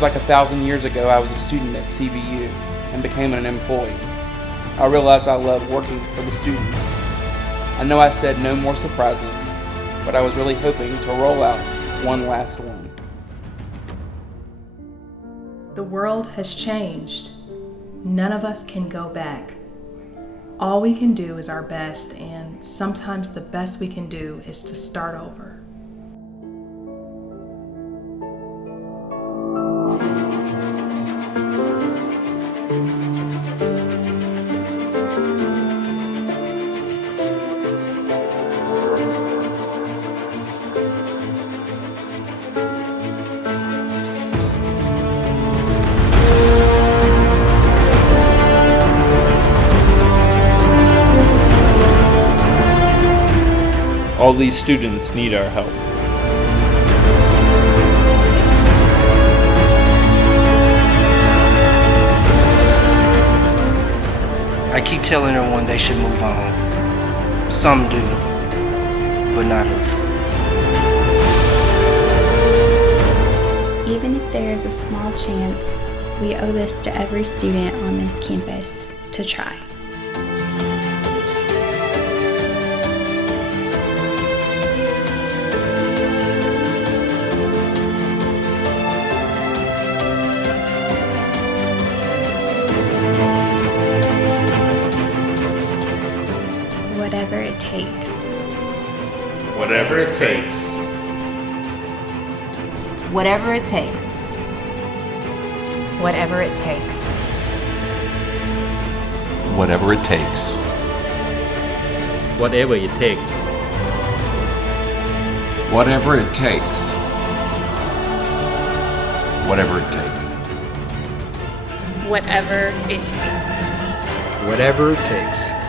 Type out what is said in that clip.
seems like 1,000 years ago I was a student at CBU and became an employee. I realized I love working for the students. I know I said no more surprises, but I was really hoping to roll out one last one. The world has changed. None of us can go back. All we can do is our best, and sometimes the best we can do is to start over. All these students need our help. I keep telling everyone they should move on. Some do, but not us. Even if there is a small chance, we owe this to every student on this campus to try. Whatever it takes. Whatever it takes. Whatever it takes. Whatever it takes. Whatever it takes. Whatever it takes. Whatever it takes. Whatever it takes. Whatever it takes. Whatever it takes.